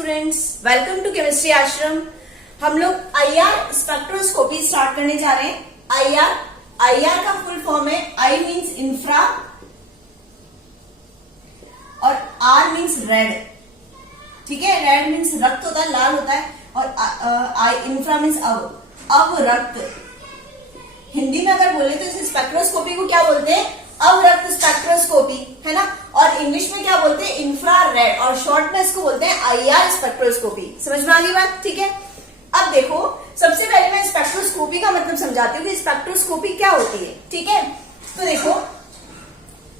Students, welcome to chemistry आश्रम। हम लोग आईआर स्पेक्ट्रोस्कोपी स्टार्ट करने जा रहे हैं। आईआर का फुल फॉर्म है आई मीन्स इंफ्रा और आर मीन्स रेड। ठीक है, रेड मीन्स रक्त होता है, लाल होता है, और इंफ्रा मीन्स अवरक्त। हिंदी में अगर बोले तो इस स्पेक्ट्रोस्कोपी को क्या बोलते हैं? अवरक्त स्पेक्ट्रोस्कोपी, है ना। और इंग्लिश में क्या बोलते हैं? इंफ्रारेड, और शॉर्ट में इसको बोलते हैं आईआर स्पेक्ट्रोस्कोपी। समझ में आ गई बात? ठीक है, अब देखो, सबसे पहले मैं स्पेक्ट्रोस्कोपी का मतलब समझाती हूँ कि स्पेक्ट्रोस्कोपी क्या होती है। ठीक है, तो देखो,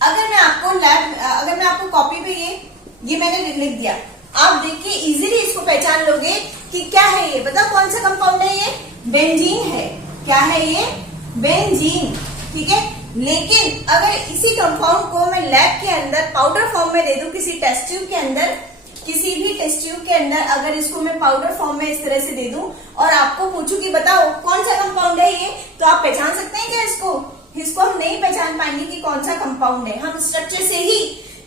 अगर मैं आपको कॉपी पे ये मैंने लिख दिया, आप देख के इजीली इसको पहचान लोगे कि क्या है ये। बताओ कौन सा कंपाउंड है ये? बेंजीन है। क्या है ये? बेंजीन। ठीक है, लेकिन अगर इसी कंपाउंड को मैं लैब के अंदर पाउडर फॉर्म में दे दूं, किसी टेस्ट ट्यूब के अंदर, किसी भी टेस्ट ट्यूब के अंदर अगर इसको मैं पाउडर फॉर्म में इस तरह से दे दूं और आपको पूछूं कि बताओ कौन सा कंपाउंड है ये, तो आप पहचान सकते हैं क्या इसको हम नहीं पहचान पाएंगे कि कौन सा कंपाउंड है। हम स्ट्रक्चर से ही,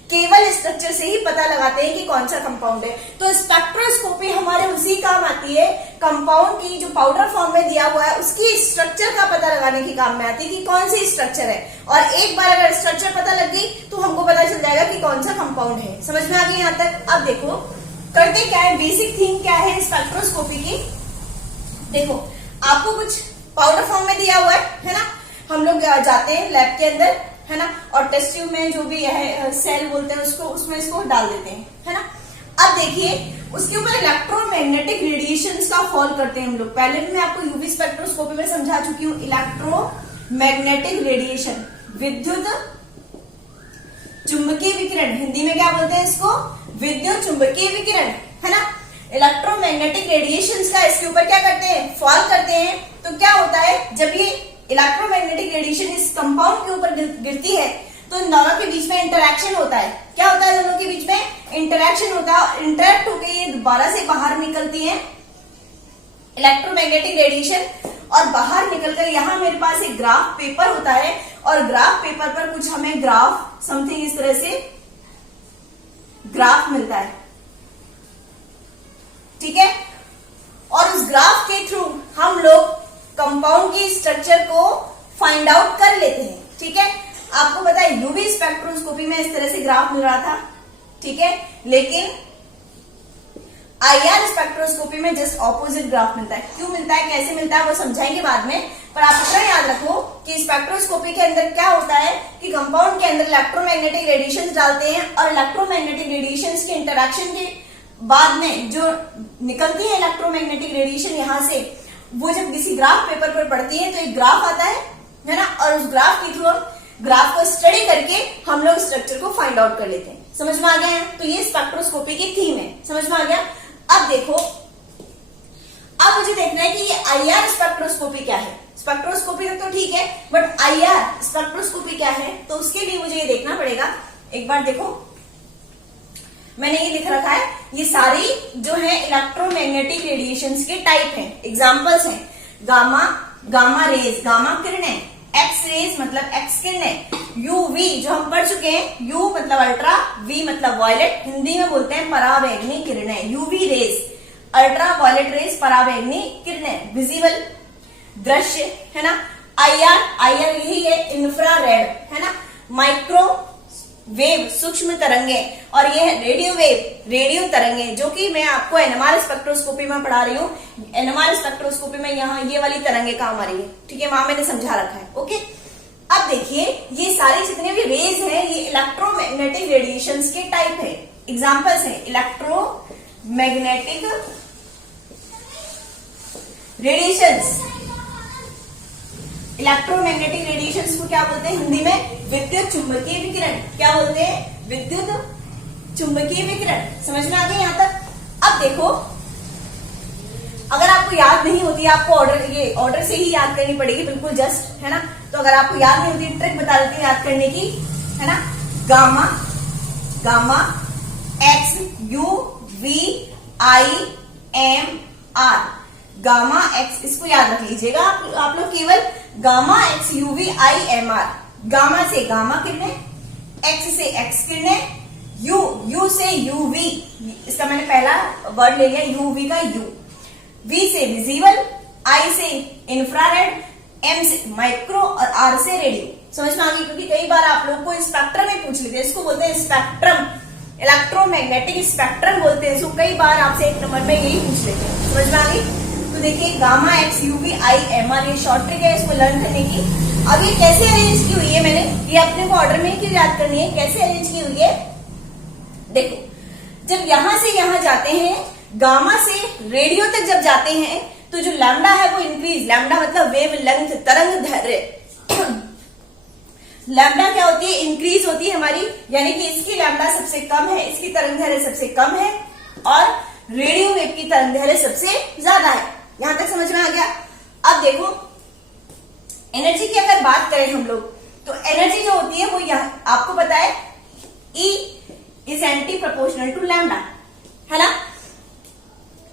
केवल स्ट्रक्चर से ही पता लगाते हैं कि कौन सा कंपाउंड है। तो स्पेक्ट्रोस्कोपी हमारे उसी काम आती है, कंपाउंड की जो पाउडर फॉर्म में दिया हुआ है उसकी स्ट्रक्चर का पता लगाने के काम में आती है कि कौन सी स्ट्रक्चर है। और एक बार अगर स्ट्रक्चर पता लग गई तो हमको पता चल जाएगा कि कौन सा कंपाउंड है। समझ में आ गई यहाँ तक? अब देखो करते क्या है, बेसिक थिंग क्या है स्पेक्ट्रोस्कोपी की। देखो, आपको कुछ पाउडर फॉर्म में दिया हुआ है ना, हम लोग जाते हैं लैब के अंदर, है ना, और टेस्ट ट्यूब में जो भी है सेल बोलते हैं उसको, उसमें इसको डाल देते हैं, है ना। अब देखिए, उसके ऊपर इलेक्ट्रोमैग्नेटिक रेडिएशंस का फॉल करते हैं हम लोग। पहले भी मैं आपको यूवी स्पेक्ट्रोस्कोपी में समझा चुकी हूँ। इलेक्ट्रोमैग्नेटिक रेडिएशन, विद्युत चुंबकीय विकिरण, हिंदी में क्या बोलते हैं इसको? विद्युत चुंबकीय विकिरण, है ना। इलेक्ट्रोमैग्नेटिक रेडिएशंस का इसके ऊपर क्या करते हैं? फॉल करते हैं। तो क्या होता है, जब ये इलेक्ट्रोमैग्नेटिक रेडिएशन इस कंपाउंड के ऊपर गिरती है तो इन दोनों के बीच में इंटरैक्शन होता है। क्या होता है? दोनों के बीच में इंटरैक्शन होता है। इंटरैक्ट होकर ये दोबारा से बाहर निकलती है इलेक्ट्रोमैग्नेटिक रेडिएशन, और बाहर निकलकर यहाँ मेरे पास एक ग्राफ पेपर होता है, और ग्राफ पेपर पर कुछ हमें ग्राफ समथिंग इस तरह से ग्राफ मिलता है। ठीक है, और उस ग्राफ के थ्रू हम लोग कंपाउंड की स्ट्रक्चर को फाइंड आउट कर लेते हैं। ठीक है, आपको पता है यूवी स्पेक्ट्रोस्कोपी में इस तरह से ग्राफ मिल रहा था। ठीक है, लेकिन आईआर स्पेक्ट्रोस्कोपी में जस्ट ऑपोजिट ग्राफ मिलता है। क्यों मिलता है, कैसे मिलता है, वो समझाएंगे बाद में। पर आप इतना याद रखो कि स्पेक्ट्रोस्कोपी के अंदर क्या होता है कि कंपाउंड के अंदर इलेक्ट्रोमैग्नेटिक रेडिएशन डालते हैं, और इलेक्ट्रोमैग्नेटिक रेडिएशन के इंटरैक्शन के बाद में जो निकलती है इलेक्ट्रोमैग्नेटिक रेडिएशन यहाँ से, वो जब किसी ग्राफ पेपर पर पड़ती है तो एक ग्राफ आता है ना, और उस ग्राफ के थ्रू ग्राफ को स्टडी करके हम लोग स्ट्रक्चर को फाइंड आउट कर लेते हैं। समझ में आ गया है? तो ये स्पेक्ट्रोस्कोपी की थीम है। समझ में आ गया? अब देखो, अब मुझे देखना है कि ये आईआर स्पेक्ट्रोस्कोपी क्या है। स्पेक्ट्रोस्कोपी तक तो ठीक है, बट आईआर स्पेक्ट्रोस्कोपी क्या है, तो उसके लिए मुझे ये देखना पड़ेगा। एक बार देखो, मैंने ये लिख रखा है, ये सारी जो है इलेक्ट्रोमैग्नेटिक रेडिएशंस के टाइप हैं। एग्जांपल्स हैं गामा रेज, गामा किरणें, एक्स रेज मतलब एक्स किरणें, यूवी जो हम पढ़ चुके हैं, यू मतलब अल्ट्रा, वी मतलब वायलेट, हिंदी में बोलते हैं पराबैंगनी किरणें। UV rays, ultra violet rays, पराबैंगनी किरणें, विजिबल दृश्य, है ना। आईआर यही है, इंफ्रारेड, है ना। माइक्रो वेव, सूक्ष्म तरंगे, और ये है रेडियो वेव, रेडियो तरंगे, जो कि मैं आपको एनएमआर स्पेक्ट्रोस्कोपी में पढ़ा रही हूँ। एनएमआर स्पेक्ट्रोस्कोपी में यहाँ ये वाली तरंगे काम आ रही है। ठीक है, वहां मैंने समझा रखा है। ओके, अब देखिए, ये सारे जितने भी रेज हैं ये इलेक्ट्रोमैग्नेटिक रेडिएशंस के टाइप है। एग्जांपल्स है इलेक्ट्रोमैग्नेटिक रेडिएशंस। इलेक्ट्रोमैग्नेटिक रेडिएशंस को क्या बोलते हैं हिंदी में? विद्युत चुंबकीय विकिरण। क्या बोलते हैं? विद्युत चुंबकीय विकिरण। समझ में आ गया यहाँ तक? अब देखो, अगर आपको याद नहीं होती, आपको ऑर्डर से ही याद करनी पड़ेगी, बिल्कुल जस्ट, है ना। तो अगर आपको याद नहीं होती, ट्रिक बता देती हूँ याद करने की, है ना। Gamma X U V I M R, gamma X, इसको याद रख लीजिएगा आप लोग। केवल gamma X UV I M R, gamma से गामा किरणें, एक्स से एक्स किरणें, यू से यूवी, इसका मैंने पहला वर्ड ले लिया यूवी का यू। वी से विजिबल, आई से इंफ्रारेड, एम से माइक्रो और आर से रेडियो। समझ में आ गई? क्योंकि कई बार आप लोग को स्पेक्ट्रम ही पूछ लेते हैं, इसको बोलते हैं स्पेक्ट्रम, इलेक्ट्रोमैग्नेटिक स्पेक्ट्रम बोलते हैं इसको। कई बार आपसे एक नंबर में यही पूछ लेते हैं। समझ में आ गई? तो देखिए gamma, X, UV, I, M, R, ये शॉर्ट ट्रिक है इसको लर्न करने की। अब ये कैसे अरेंज की हुई है मैंने, ये अपने को ऑर्डर में क्यों याद करनी है, कैसे अरेंज की हुई है? देखो, जब यहां से यहां जाते हैं, गामा से रेडियो तक जब जाते हैं, तो जो लैम्डा है वो इंक्रीज, लैम्डा मतलब वेव लेंथ, तरंग दैर्घ्य। लैम्डा क्या होती है? इंक्रीज होती है हमारी, यानी कि इसकी लैम्डा सबसे कम है, इसकी तरंग दैर्घ्य सबसे कम है और रेडियो वेव की तरंग दैर्घ्य सबसे ज्यादा है। यहां तक समझ में आ गया? अब देखो एनर्जी की अगर बात करें हम लोग, तो एनर्जी जो होती है वो यहाँ आपको पता है E is anti proportional to lambda, है ना।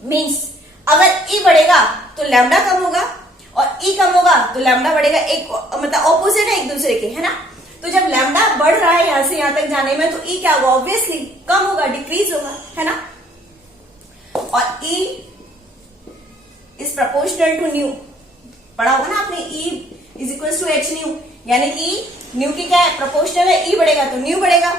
मीन्स अगर E बढ़ेगा तो लैम्डा कम होगा और E कम होगा तो लैम्डा बढ़ेगा, एक मतलब ऑपोजिट है एक दूसरे के, है ना। तो जब लैम्डा बढ़ रहा है यहां से यहां तक जाने में, तो E क्या होगा? ऑब्वियसली कम होगा, डिक्रीज होगा, है ना। और E is proportional to nu, पढ़ा होगा ना आपने, E is equal to H nu, यानी कि न्यू की क्या है? प्रोपोर्शनल है, E बढ़ेगा तो न्यू बढ़ेगा।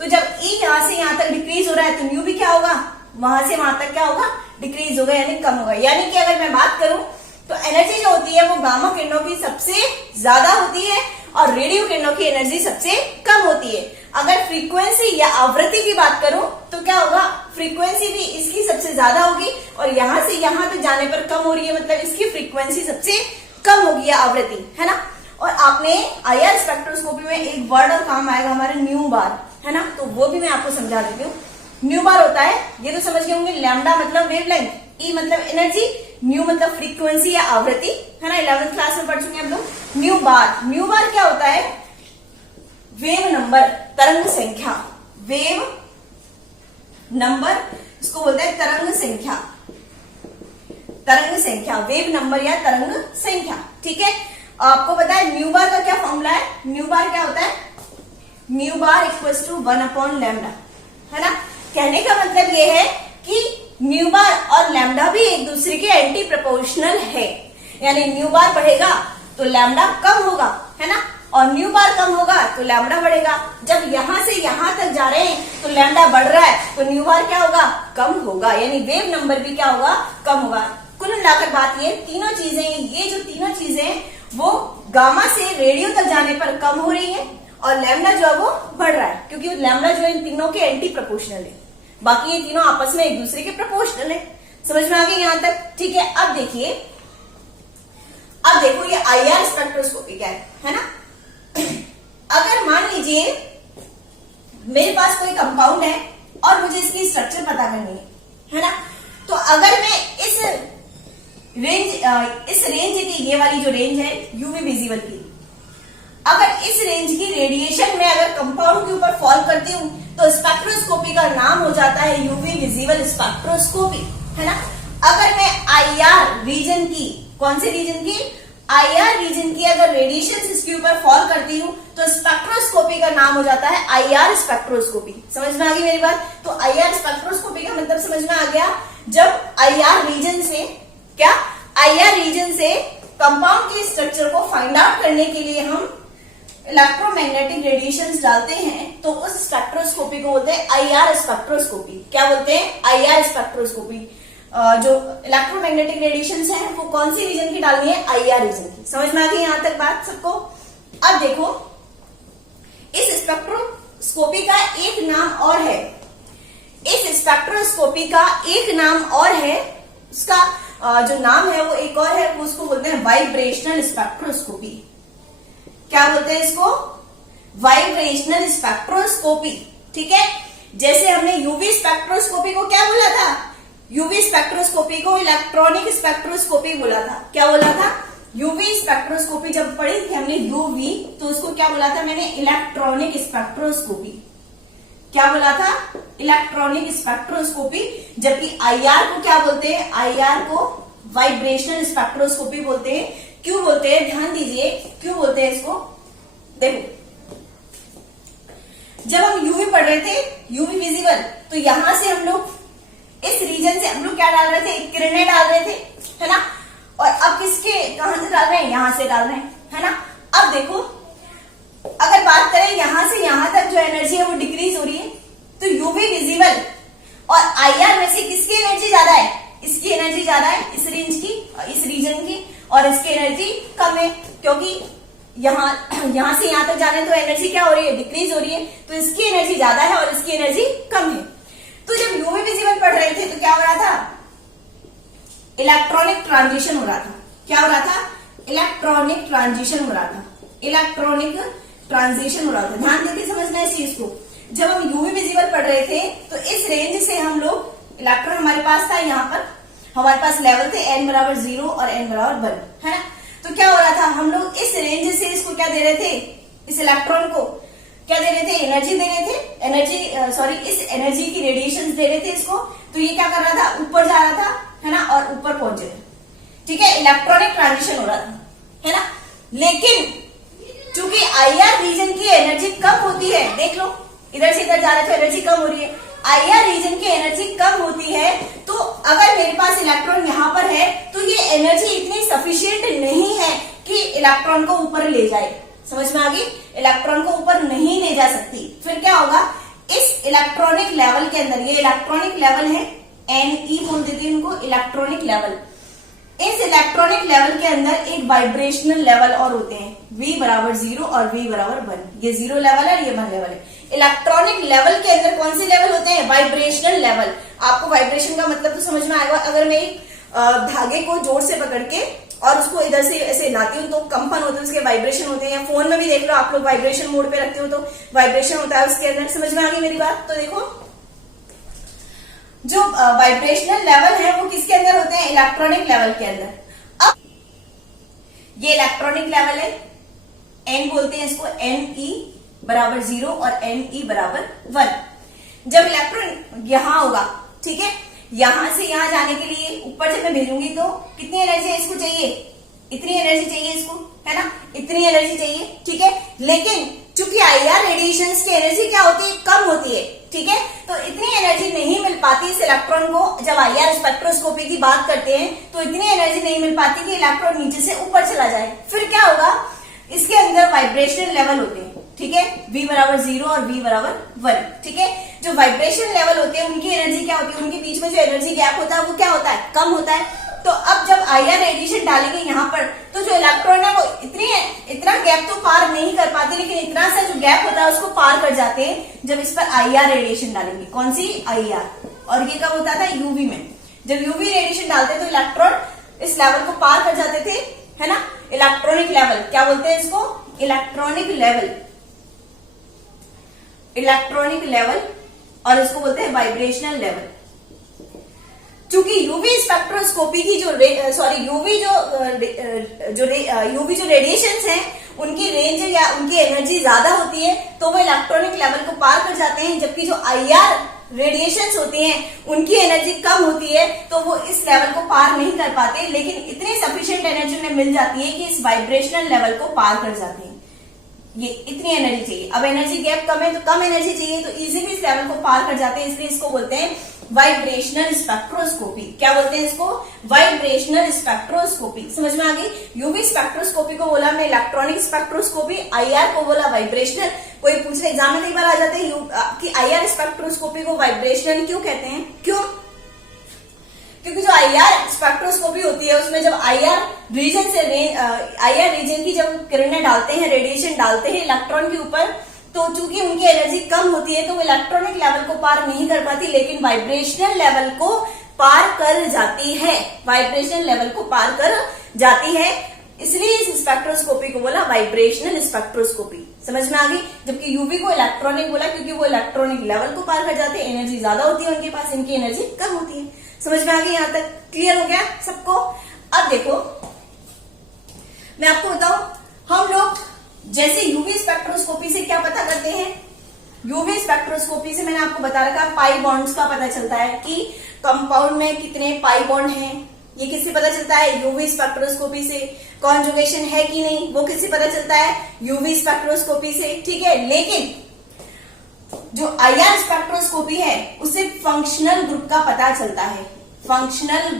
तो जब E यहां से यहां तक डिक्रीज हो रहा है तो न्यू भी क्या होगा? वहां से वहां तक क्या होगा? डिक्रीज होगा, यानी कम होगा। यानी कि अगर मैं बात करूं तो एनर्जी जो होती है वो गामा किरणों की सबसे ज्यादा होती है और रेडियो किरणों की एनर्जी सबसे कम होती है। अगर फ्रीक्वेंसी या आवृत्ति की बात करूं तो क्या होगा? फ्रीक्वेंसी भी इसकी सबसे ज्यादा होगी और यहां से यहां तक जाने पर कम हो रही है, मतलब इसकी फ्रीक्वेंसी सबसे कम होगी या आवृत्ति, है ना। और आपने आईआर स्पेक्ट्रोस्कोपी में एक वर्ड और काम आएगा हमारे न्यू बार, है ना, तो वो भी मैं आपको समझा देती हूँ। न्यू बार होता है, ये तो समझ गए होंगे, लैम्डा मतलब वेवलेंथ, ई मतलब एनर्जी, न्यू मतलब फ्रीक्वेंसी या आवृत्ति, है ना। 11th क्लास में पढ़ चुके हैं हम लोग। न्यू बार क्या होता है? वेव नंबर, तरंग संख्या, वेव नंबर, इसको बोलते हैं तरंग संख्या, तरंग संख्या, वेव नंबर या तरंग संख्या, ठीक है। आपको पता है न्यू बार का क्या फॉर्मूला है? न्यू बार क्या होता है? न्यू बार इक्वल्स टू 1/λ, है ना। कहने का मतलब ये है कि न्यू बार और लैम्डा भी एक दूसरे के एंटी प्रोपोर्शनल है, यानी न्यू बार बढ़ेगा तो लैम्डा कम होगा, है ना, और न्यू बार कम होगा तो लैम्डा बढ़ेगा। जब यहां से यहां तक जा रहे हैं तो लैम्डा बढ़ रहा है तो न्यू बार क्या होगा? कम होगा, यानी वेव नंबर भी क्या होगा? कम होगा। कुल मिलाकर बात ये तीनों चीजें, ये जो तीनों चीजें वो गामा से रेडियो तक जाने पर कम हो रही है और लैम्डा जो है वो बढ़ रहा है, क्योंकि लैम्डा जो है इन तीनों के एंटी प्रोपोर्शनल है, बाकी ये तीनों आपस में एक दूसरे के प्रोपोर्शनल है। समझ में आ गई यहां तक? ठीक है। अब देखिए, अब देखो ये आईआर स्पेक्ट्रोस्कोपी क्या है ना। अगर मान लीजिए मेरे पास कोई कंपाउंड है और मुझे इसकी स्ट्रक्चर पता करनी है ना, तो अगर मैं इस रेंज की, ये वाली जो रेंज है यूवी विजिबल की, अगर इस रेंज की रेडिएशन में अगर कंपाउंड के ऊपर फॉल करती हूं तो स्पेक्ट्रोस्कोपी का नाम हो जाता है यूवी विजिबल स्पेक्ट्रोस्कोपी, है ना। अगर मैं आईआर रीजन की, कौन से रीजन की? आईआर रीजन की अगर रेडिएशन इसके ऊपर फॉल करती हूं तो स्पेक्ट्रोस्कोपी का नाम हो जाता है आईआर स्पेक्ट्रोस्कोपी। समझ में आ गई मेरी बात? तो आईआर स्पेक्ट्रोस्कोपी का मतलब समझ में आ गया, जब आईआर रीजन से क्या, आईआर रीजन से कंपाउंड के स्ट्रक्चर को फाइंड आउट करने के लिए हम इलेक्ट्रोमैग्नेटिक रेडिएशंस डालते हैं, तो उस स्पेक्ट्रोस्कोपी को बोलते हैं आईआर स्पेक्ट्रोस्कोपी। क्या बोलते हैं? IR spectroscopy. जो इलेक्ट्रोमैग्नेटिक रेडिएशंस हैं वो कौन सी रीजन की डालनी है? आईआर रीजन की। समझ में आ गई यहां तक बात सबको? अब देखो, इस स्पेक्ट्रोस्कोपी का एक नाम और है, इस स्पेक्ट्रोस्कोपी का एक नाम और है, उसका जो नाम है वो एक और है, वो उसको बोलते हैं वाइब्रेशनल स्पेक्ट्रोस्कोपी। क्या बोलते हैं इसको? वाइब्रेशनल स्पेक्ट्रोस्कोपी, ठीक है। जैसे हमने यूवी स्पेक्ट्रोस्कोपी को क्या बोला था? यूवी स्पेक्ट्रोस्कोपी को इलेक्ट्रॉनिक स्पेक्ट्रोस्कोपी बोला था। क्या बोला था? यूवी स्पेक्ट्रोस्कोपी जब पढ़ी थी हमने यूवी, तो उसको क्या बोला था मैंने? Electronic spectroscopy. क्या बोला था? Electronic spectroscopy. जबकि आईआर को क्या बोलते हैं? आईआर को वाइब्रेशनल स्पेक्ट्रोस्कोपी बोलते हैं। क्यों बोलते हैं? ध्यान दीजिए, क्यों बोलते हैं इसको? देखो, जब हम यूवी पढ़ रहे थे, यूवी विजिबल, तो यहां से हम लोग इस रीजन से हम लोग क्या डाल रहे थे, किरणें डाल रहे थे, है ना। और अब किसके कहां से डाल रहे हैं, यहां से डाल रहे हैं, है ना। अब देखो अगर बात करें यहां से यहां तक जो एनर्जी है वो डिक्रीज हो रही है, तो यूवी विजिबल और आईआर में से किसकी एनर्जी ज्यादा है, इसकी एनर्जी ज्यादा है, इस रेंज की, इस रीजन की, और इसकी एनर्जी कम है, क्योंकि यहां से यहां तक जाने तो एनर्जी क्या हो रही है, डिक्रीज हो रही है, तो इसकी एनर्जी ज्यादा है और इसकी एनर्जी कम है। तो जब यूवी विजिबल पढ़ रहे थे तो क्या हो रहा था, इलेक्ट्रॉनिक ट्रांजिशन हो रहा था। क्या हो रहा था, इलेक्ट्रॉनिक ट्रांजिशन हो रहा था, इलेक्ट्रॉनिक ट्रांजिशन हो रहा था। ध्यान देके समझना इस चीज को। जब हम यूवी विजिबल पढ़ रहे थे तो इस रेंज से हम लोग, इलेक्ट्रॉन हमारे पास था, यहाँ पर हमारे पास लेवल थे n बराबर 0 और n बराबर 1, है ना। तो क्या हो रहा था, हम लोग इस रेंज से इसको क्या दे रहे थे, इस इलेक्ट्रॉन को क्या दे रहे थे, एनर्जी दे रहे थे, इस एनर्जी की रेडिएशन दे रहे थे इसको। तो ये क्या कर रहा था, ऊपर जा रहा था, है ना, और ऊपर पहुंचे थे। ठीक है, इलेक्ट्रॉनिक ट्रांजिशन हो रहा था, है ना। लेकिन चूंकि आईआर रीजन की एनर्जी कम होती है, देख लो इधर से इधर जा रहे तो एनर्जी कम हो रही है, आईआर रीजन की एनर्जी कम होती है, तो अगर मेरे पास इलेक्ट्रॉन यहाँ पर है तो ये एनर्जी इतनी सफिशिएंट नहीं है कि इलेक्ट्रॉन को ऊपर ले जाए। समझ में आ गई, इलेक्ट्रॉन को ऊपर नहीं ले जा सकती। फिर क्या होगा, इस इलेक्ट्रॉनिक लेवल के अंदर, ये इलेक्ट्रॉनिक लेवल है, NE बोल देते हैं उनको, इलेक्ट्रॉनिक लेवल। इस इलेक्ट्रॉनिक लेवल के अंदर एक वाइब्रेशनल लेवल और होते हैं, V बराबर 0 और V बराबर 1। ये 0 लेवल है और ये 1 लेवल है। इलेक्ट्रॉनिक लेवल के अंदर कौन से लेवल होते हैं, वाइब्रेशनल लेवल। आपको वाइब्रेशन का मतलब तो समझ में आएगा। अगर मैं एक धागे को जोर से पकड़ के और उसको इधर से ऐसे हिलाती हूँ तो कंपन होते हैं, उसके वाइब्रेशन होते हैं। या फोन में भी देख लो आप लोग, वाइब्रेशन मोड पे रखते हो तो वाइब्रेशन होता है उसके अंदर। समझ में आ गई मेरी बात। तो देखो जो वाइब्रेशनल लेवल है वो किसके अंदर होते हैं, इलेक्ट्रॉनिक लेवल के अंदर। अब ये इलेक्ट्रॉनिक लेवल है, N बोलते हैं इसको, NE बराबर 0 और NE बराबर 1। जब इलेक्ट्रॉन यहां होगा, ठीक है, यहां से यहां जाने के लिए ऊपर से मैं भेजूंगी तो कितनी एनर्जी इसको चाहिए, इतनी एनर्जी चाहिए इसको, है ना, इतनी एनर्जी चाहिए। ठीक है, लेकिन चूंकि आईआर रेडिएशन की एनर्जी क्या होती है, कम होती है। ठीक है, तो इतनी एनर्जी नहीं मिल पाती इस इलेक्ट्रॉन को। जब आईआर स्पेक्ट्रोस्कोपी की बात करते हैं तो इतनी एनर्जी नहीं मिल पाती कि इलेक्ट्रॉन नीचे से ऊपर चला जाए। फिर क्या होगा, इसके अंदर वाइब्रेशनल लेवल होते हैं। ठीक है, V बराबर 0 और V बराबर 1। ठीक है, जो वाइब्रेशन लेवल होते हैं उनकी एनर्जी क्या होती है, उनके बीच में जो एनर्जी गैप होता है वो क्या होता है, कम होता है। तो अब जब आईआर रेडिएशन डालेंगे यहाँ पर तो जो इलेक्ट्रॉन है वो इतना गैप तो पार नहीं कर पाते, लेकिन इतना सा जो गैप होता है उसको पार कर जाते हैं जब इस पर आईआर रेडिएशन डालेंगे। कौन सी, आईआर। और ये कब होता था, यूवी में। जब यूवी रेडिएशन डालते तो इलेक्ट्रॉन इस लेवल को पार कर जाते थे, है ना। इलेक्ट्रॉनिक लेवल क्या बोलते हैं इसको, इलेक्ट्रॉनिक लेवल, इलेक्ट्रॉनिक लेवल, और इसको बोलते हैं वाइब्रेशनल लेवल। चूंकि यूवी स्पेक्ट्रोस्कोपी की यूवी जो रेडिएशंस हैं उनकी रेंज या उनकी एनर्जी ज्यादा होती है तो वो इलेक्ट्रॉनिक लेवल को पार कर जाते हैं, जबकि जो आईआर रेडिएशंस होती हैं उनकी एनर्जी कम होती है तो वो इस लेवल को पार नहीं कर पाते, लेकिन इतनी सफिशिएंट एनर्जी उन्हें मिल जाती है कि इस वाइब्रेशनल लेवल को पार कर जाते हैं। ये इतनी एनर्जी चाहिए। अब एनर्जी गैप कम है तो कम एनर्जी चाहिए, तो इजीली इस लेवल को पार कर जाते हैं, इसलिए इसको बोलते हैं वाइब्रेशनल स्पेक्ट्रोस्कोपी। क्या बोलते हैं इसको, वाइब्रेशनल स्पेक्ट्रोस्कोपी। समझ में आ गई। यूवी स्पेक्ट्रोस्कोपी को बोला मैं इलेक्ट्रॉनिक स्पेक्ट्रोस्कोपी, आईआर को बोला वाइब्रेशनल। कोई पूछे एग्जाम में कई बार आ जाते हैं कि आईआर स्पेक्ट्रोस्कोपी को वाइब्रेशनल क्यों कहते हैं, क्यों, क्योंकि जो आईआर स्पेक्ट्रोस्कोपी होती है उसमें जब आईआर रीजन की जब किरणें डालते हैं, रेडिएशन डालते हैं इलेक्ट्रॉन के ऊपर, तो चूंकि उनकी एनर्जी कम होती है तो वो इलेक्ट्रॉनिक लेवल को पार नहीं कर पाती, लेकिन वाइब्रेशनल लेवल को पार कर जाती है, वाइब्रेशनल लेवल को पार कर जाती है। इसलिए इस स्पेक्ट्रोस्कोपी को बोला वाइब्रेशनल स्पेक्ट्रोस्कोपी। समझ में आ गई। जबकि यूवी को इलेक्ट्रॉनिक बोला क्योंकि वो इलेक्ट्रॉनिक लेवल को पार कर जाते हैं, एनर्जी ज्यादा होती है उनके पास, इनकी एनर्जी कम होती है। समझ में आ गई, यहां तक क्लियर हो गया सबको। अब देखो मैं आपको बताऊं, हम लोग जैसे यूवी स्पेक्ट्रोस्कोपी से क्या पता करते हैं, यूवी स्पेक्ट्रोस्कोपी से मैंने आपको बता रखा पाई बॉन्ड्स का पता चलता है कि कंपाउंड में कितने पाई बॉन्ड हैं। ये किससे पता चलता है, यूवी स्पेक्ट्रोस्कोपी से। कॉन्जुगेशन है कि नहीं वो किससे पता चलता है, यूवी स्पेक्ट्रोस्कोपी से। ठीक है, लेकिन जो आईआर स्पेक्ट्रोस्कोपी है उससे फंक्शनल ग्रुप का पता चलता है। फंक्शनल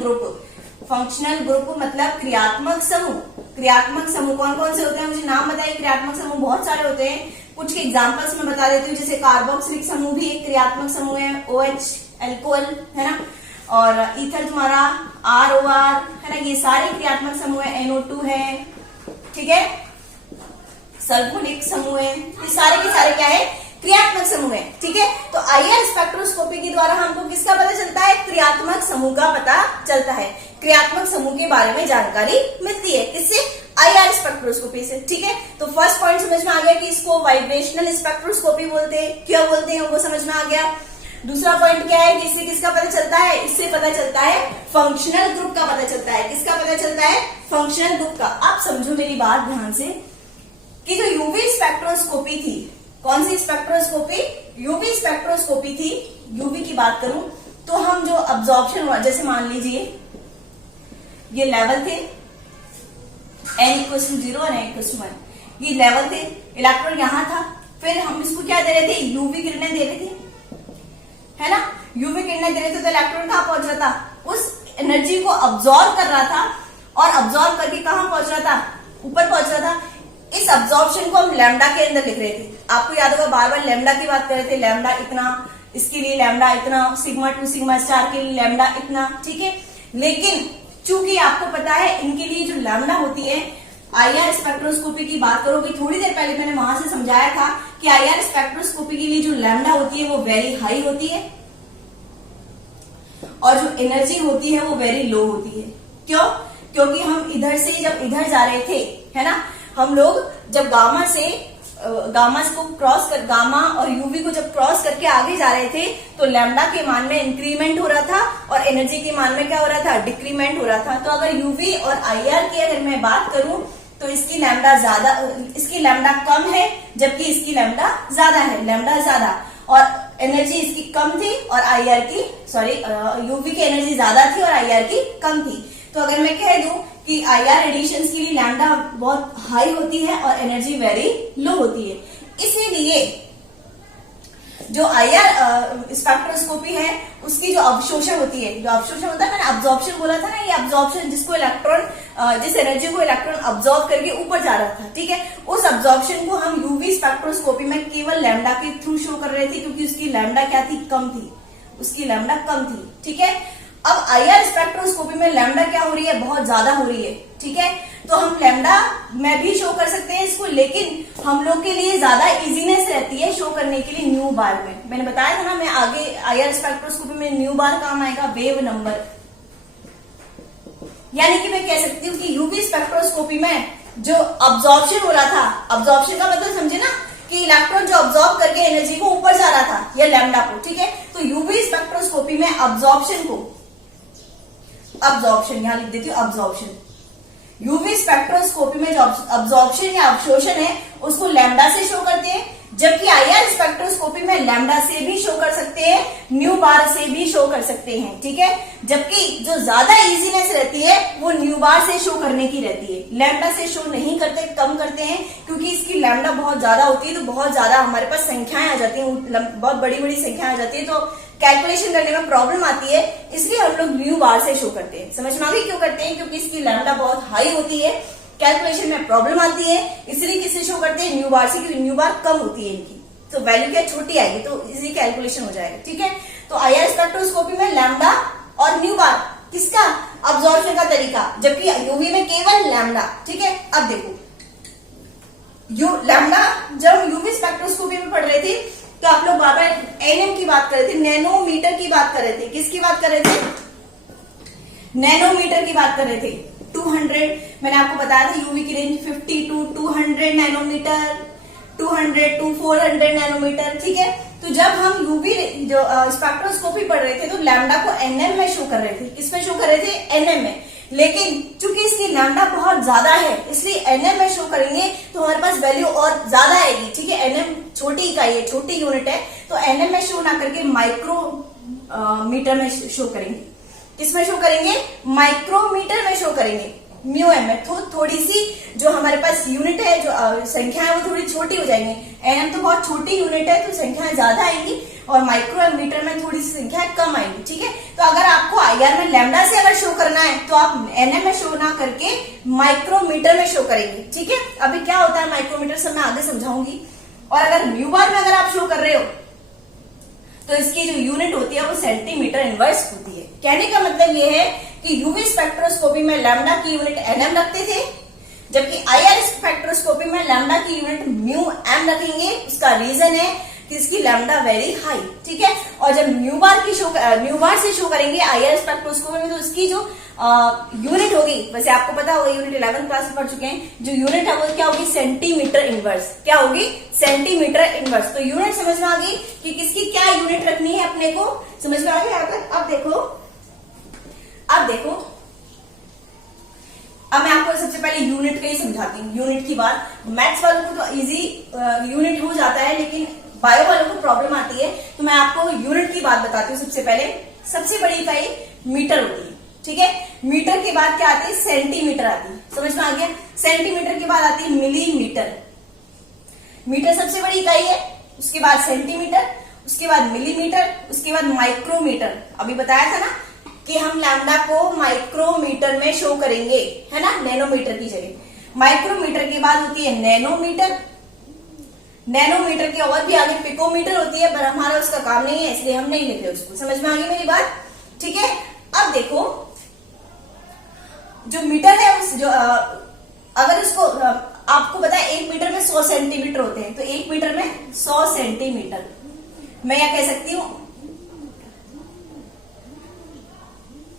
ग्रुप मतलब क्रियात्मक समूह। क्रियात्मक समूह कौन कौन से होते हैं, मुझे नाम बताइए। क्रियात्मक समूह बहुत सारे होते हैं, कुछ के एग्जांपल्स मैं बता देती हूँ। जैसे कार्बोक्सिलिक समूह भी एक क्रियात्मक समूह है, OH एल्कोहल है ना, और ईथर तुम्हारा ROR है ना, ये सारे क्रियात्मक समूह है। NO2 है, ठीक है, सल्फोनिक समूह है, ये सारे के सारे क्या है, क्रियात्मक समूह है, ठीक है। तो आईआर स्पेक्ट्रोस्कोपी के द्वारा हमको किसका पता चलता है, क्रियात्मक समूह का पता चलता है। क्रियात्मक समूह के बारे में जानकारी मिलती है, किससे, आईआर स्पेक्ट्रोस्कोपी से, ठीक है। तो फर्स्ट पॉइंट समझ में आ गया कि इसको वाइब्रेशनल स्पेक्ट्रोस्कोपी बोलते हैं, क्यों बोलते हैं वो समझ में आ गया। दूसरा पॉइंट क्या है कि इससे किसका पता चलता है, इससे पता चलता है फंक्शनल ग्रुप का पता चलता है। किसका पता चलता है, फंक्शनल ग्रुप का। अब समझो मेरी बात ध्यान से कि जो यूवी स्पेक्ट्रोस्कोपी थी, कौन सी स्पेक्ट्रोस्कोपी, यूवी स्पेक्ट्रोस्कोपी थी। यूवी की बात करूं तो हम जो अब्जॉर्प्शन हुआ, जैसे मान लीजिए ये लेवल थे n=0 और n=1, ये लेवल थे, इलेक्ट्रॉन यहां था, फिर हम इसको क्या दे रहे थे, यूवी किरणें दे रहे थे, है ना। यूवी किरणें दे रहे थे तो इलेक्ट्रॉन कहां पहुंच रहा था, उस एनर्जी को अब्सॉर्ब कर रहा था, और अब्सॉर्ब करके कहां पहुंच रहा था, ऊपर पहुंच रहा था। इस अब्सॉर्प्शन को हम लैम्डा के अंदर लिख रहे थे। आपको याद होगा बार बार लैम्डा की बात कर रहे थे, लैम्डा इतना, इसके लिए लैम्डा इतना, सिग्मा 2 सिग्मा स्टार के लिए लैम्डा इतना, ठीक है। लेकिन चूंकि आपको पता है इनके लिए जो लैम्डा होती है, आईआर स्पेक्ट्रोस्कोपी की बात करोगे, थोड़ी देर पहले मैंने वहां से समझाया था कि आईआर स्पेक्ट्रोस्कोपी के लिए जो लैम्डा होती है वो वेरी हाई होती है, और जो एनर्जी होती है वो वेरी लो होती है। क्यों, क्योंकि हम इधर से जब इधर जा रहे थे, है ना, हम लोग जब गामा को क्रॉस कर, गामा और यूवी को जब क्रॉस करके आगे जा रहे थे तो लैम्डा के मान में इंक्रीमेंट हो रहा था और एनर्जी के मान में क्या हो रहा था, डिक्रीमेंट हो रहा था। तो अगर यूवी और आईआर की अगर मैं बात करूं तो इसकी लैम्डा ज्यादा, इसकी लैम्डा कम है, जबकि इसकी लैम्डा ज्यादा है, लैम्डा ज्यादा, और एनर्जी इसकी कम थी और आईआर की, सॉरी, यूवी की एनर्जी ज्यादा थी और आईआर की कम थी। तो अगर मैं कह दूं कि आईआर एडिशंस के लिए लैम्डा बहुत हाई होती है और एनर्जी वेरी लो होती है, इसीलिए जो आईआर स्पेक्ट्रोस्कोपी है उसकी जो अवशोषण होती है, जो अवशोषण होता है, मैंने अब्जॉर्प्शन बोला था ना, ये अब्जॉर्प्शन जिसको इलेक्ट्रॉन, जिस एनर्जी को इलेक्ट्रॉन अब्जॉर्ब करके ऊपर जा रहा था, ठीक है, उस अब्जॉर्प्शन को हम यूवी स्पेक्ट्रोस्कोपी में केवल लैम्डा के थ्रू शो कर रहे थे, क्योंकि उसकी लैम्डा क्या थी, कम थी, उसकी लैम्डा कम थी, ठीक है। अब आईआर स्पेक्ट्रोस्कोपी में लैम्डा क्या हो रही है, बहुत ज्यादा हो रही है, ठीक है। तो हम लैम्डा में भी शो कर सकते हैं इसको, लेकिन हम लोग के लिए ज्यादा इजीनेस रहती है शो करने के लिए न्यू बार में। मैंने बताया था ना, मैं आगे आईआर स्पेक्ट्रोस्कोपी में न्यू बार काम आएगा, वेव नंबर। यानी कि मैं कह सकती हूँ कि यूवी स्पेक्ट्रोस्कोपी में जो अब्जॉर्प्शन हो रहा था, अब्जॉर्प्शन का मतलब समझे ना, कि इलेक्ट्रॉन जो अब्सॉर्ब करके एनर्जी को ऊपर जा रहा था, या लैम्डा को, ठीक है। तो यूवी स्पेक्ट्रोस्कोपी में अब्जॉर्प्शन को, अब्जॉर्प्शन यहां लिख देती हूँ, अब्जॉर्प्शन, यूवी स्पेक्ट्रोस्कोपी में जो अब्जॉर्प्शन या अवशोषण है उसको लैम्डा से शो करते हैं, जबकि आईआर स्पेक्ट्रोस्कोपी में लैम्डा से भी शो कर सकते हैं, न्यू बार से भी शो कर सकते हैं, ठीक है। जबकि जो ज्यादा इजीनेस रहती है वो न्यू बार से शो करने की रहती है, लैम्डा से शो नहीं करते, कम करते हैं, क्योंकि इसकी लैम्डा बहुत ज्यादा होती है, तो बहुत ज्यादा हमारे पास संख्याएं आ जाती हैं, बहुत बड़ी बड़ी संख्याएं आ जाती है, तो कैलकुलेशन करने में प्रॉब्लम आती है, इसलिए हम लोग न्यू बार से शो करते हैं। समझ में आ गई क्यों करते हैं, क्योंकि इसकी लैम्डा बहुत हाई होती है, कैलकुलेशन में प्रॉब्लम आती है, इसलिए किससे शो करते हैं, न्यू बार से, क्योंकि न्यू बार कम होती है इनकी, तो वैल्यू क्या छोटी आएगी, तो इजी कैलकुलेशन हो जाएगा, ठीक है। तो आईआर स्पेक्ट्रोस्कोपी में लैम्डा और न्यू बार किसका, अब्जॉर्प्शन का तरीका, जबकि यूवी में केवल लैम्डा, ठीक है। अब देखो लैम्डा, जब हम यूवी स्पेक्ट्रोस्कोपी में पढ़ रहे थे तो आप लोग बार बार एनएम की बात कर रहे थे, नैनोमीटर की बात कर रहे थे, किसकी बात कर रहे थे, नैनोमीटर की बात कर रहे थे। 200, मैंने आपको बताया था यूवी की range 50 to 200 nanometer, 200 to 400 nanometer, ठीक है। तो जब हम यूवी जो स्पेक्ट्रोस्कोपी पढ़ रहे थे तो लैम्डा को एनएम में शो कर रहे थे, किसमें शो कर रहे थे, एनएम में। लेकिन चूंकि इसकी लैम्डा बहुत ज्यादा है इसलिए एनएम में शो करेंगे तो हमारे पास वैल्यू और ज्यादा आएगी, ठीक है। एनएम छोटी इकाई है, छोटी यूनिट है, तो एनएम में शो ना करके माइक्रो मीटर में शो करेंगे। किसमें शो करेंगे, माइक्रोमीटर में शो करेंगे, म्यू एम है। तो थोड़ी सी जो हमारे पास यूनिट है, जो संख्या है, वो थोड़ी छोटी हो जाएंगी। एनएम तो बहुत छोटी यूनिट है, तो संख्याएं ज्यादा आएंगी, और माइक्रोमीटर में थोड़ी सी संख्याएं कम आएंगी। ठीक है, तो अगर आपको आईआर में लैम्डा से अगर शो करना है तो आप एनएम में शो ना करके माइक्रोमीटर में शो करेंगे। ठीक है, अभी क्या होता है माइक्रोमीटर से मैं आगे समझाऊंगी। और अगर म्यू बार में अगर आप शो कर रहे हो तो इसकी जो यूनिट होती है वो सेंटीमीटर इनवर्स होती है। कहने का मतलब ये है कि यूवी स्पेक्ट्रोस्कोपी में लैम्डा की यूनिट एनएम रखते थे, जबकि आईआर स्पेक्ट्रोस्कोपी में लैम्डा की यूनिट म्यू एम रखेंगे। उसका रीजन है कि इसकी लैम्डा वेरी हाई। ठीक है, और जब म्यू बार से शो करेंगे आईआर स्पेक्ट्रोस्कोपी में, तो इसकी जो यूनिट होगी, वैसे आपको पता होगा, यूनिट 11th क्लास में पढ़ चुके हैं, जो यूनिट है वो क्या होगी, सेंटीमीटर इनवर्स। क्या होगी, सेंटीमीटर इनवर्स। तो यूनिट समझ में आ गई कि किसकी क्या यूनिट रखनी है, अपने को समझ में आ गया। अब देखो अब मैं आपको सबसे पहले यूनिट का ही समझाती हूँ। यूनिट की बात मैथ्स वालों को तो इजी यूनिट हो जाता है, लेकिन बायो वालों को प्रॉब्लम आती है। तो मैं आपको यूनिट की बात बताती हूँ। सबसे पहले सबसे बड़ी इकाई मीटर होती है। ठीक है, मीटर के बाद क्या आती है, सेंटीमीटर आती है। समझ में आ गया। सेंटीमीटर के बाद आती है मिलीमीटर। मीटर सबसे बड़ी इकाई है, उसके बाद सेंटीमीटर, उसके बाद मिलीमीटर, उसके बाद माइक्रोमीटर। अभी बताया था ना कि हम लैम्डा को माइक्रोमीटर में शो करेंगे, है ना, नैनोमीटर की जगह। माइक्रोमीटर के बाद होती है नैनोमीटर। नैनोमीटर के और भी आगे पिकोमीटर होती है, पर हमारा उसका काम नहीं है, इसलिए हम नहीं लिख रहे उसको। समझ में आ गई मेरी बात। ठीक है, अब देखो जो मीटर है उस जो अगर उसको आपको पता है 1 मीटर में 100 सेंटीमीटर होते हैं, तो 1 मीटर में 100 सेंटीमीटर मैं या कह सकती हूं,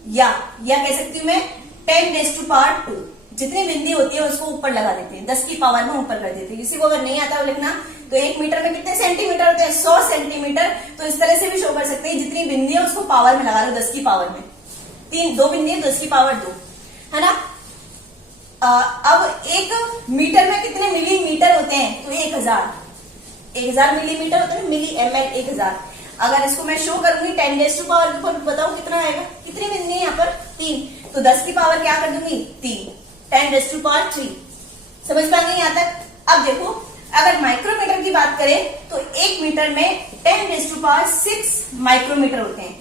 या कह सकती हूं मैं 10⁻²। जितनी बिंदी होती है उसको ऊपर लगा देते हैं, 10 की पावर में ऊपर कर देते हैं। किसी को अगर नहीं आता हो लिखना, तो 1 मीटर में कितने सेंटीमीटर होते हैं, 100 सेंटीमीटर। तो इस तरह से भी शो कर सकते हैं, जितनी बिंदी है उसको पावर में लगा लो, 10 की पावर में 2 बिंदी है, 10 की पावर 2, है ना। अब 1 मीटर में कितने मिलीमीटर होते हैं, तो 1000 मिलीमीटर होते हैं, मिली ml 1000। अगर इसको मैं शो करूंगी 10⁻⁴, बताओ कितना आएगा, कितनी बिंदी है यहाँ पर, 3। तो 10 की पावर क्या कर दूंगी, 3, 10⁻3। समझ में आ गई यहाँ तक। अब देखो अगर माइक्रोमीटर की बात करें तो 1 मीटर में 10⁻6 माइक्रोमीटर होते हैं।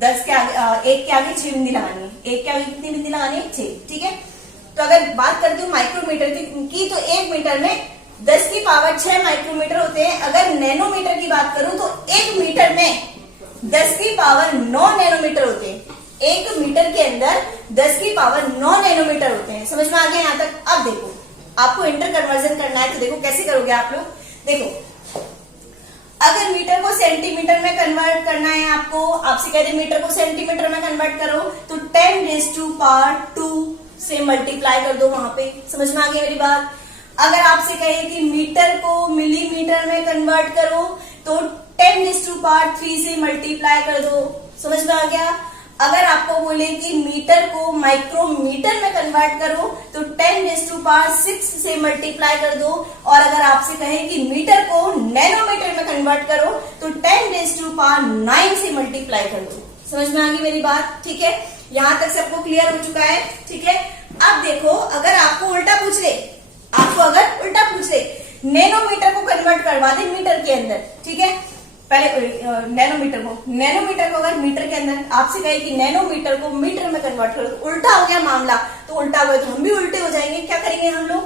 10 के आगे 1 के आगे 6 बिंदी लगानी है, 1 के आगे कितनी बिंदी लगानी है, 6। ठीक है, तो अगर बात करती हूँ माइक्रोमीटर की तो 1 मीटर में 10 की पावर 6 माइक्रोमीटर होते हैं। अगर नैनोमीटर की बात करूं तो 1 मीटर में 10 की पावर 9 नैनोमीटर होते हैं। 1 मीटर के अंदर 10 की पावर 9 नैनोमीटर होते हैं। समझ में आ गया यहाँ तक। अब देखो आपको इंटर कन्वर्जन करना है, तो देखो कैसे करोगे आप लोग। देखो अगर मीटर को सेंटीमीटर में कन्वर्ट करना है आपको, आपसे कह रहे मीटर को सेंटीमीटर में कन्वर्ट करो, तो 10⁻² से मल्टीप्लाई कर दो वहां पे। समझ में आ गई मेरी बात। अगर आपसे कहे कि मीटर को मिलीमीटर में कन्वर्ट करो, तो 10⁻³ से मल्टीप्लाई कर दो। समझ में आ गया। अगर आपको बोले कि मीटर को माइक्रोमीटर में कन्वर्ट करो, तो 10⁻6 से मल्टीप्लाई कर दो। और अगर आपसे कहे कि मीटर को नैनोमीटर में कन्वर्ट करो, तो 10⁻9 से मल्टीप्लाई कर दो। समझ में आ गई मेरी बात। ठीक है, यहां तक सबको क्लियर हो चुका है। ठीक है, अब देखो अगर आपको उल्टा पूछ ले, नैनोमीटर को कन्वर्ट करवा दे मीटर के अंदर। ठीक है, पहले नैनोमीटर को अगर मीटर के अंदर आपसे कहे कि नैनोमीटर को मीटर में कन्वर्ट करो, तो उल्टा हो गया मामला। तो उल्टा हुआ तो हम भी उल्टे हो जाएंगे। क्या करेंगे हम लोग,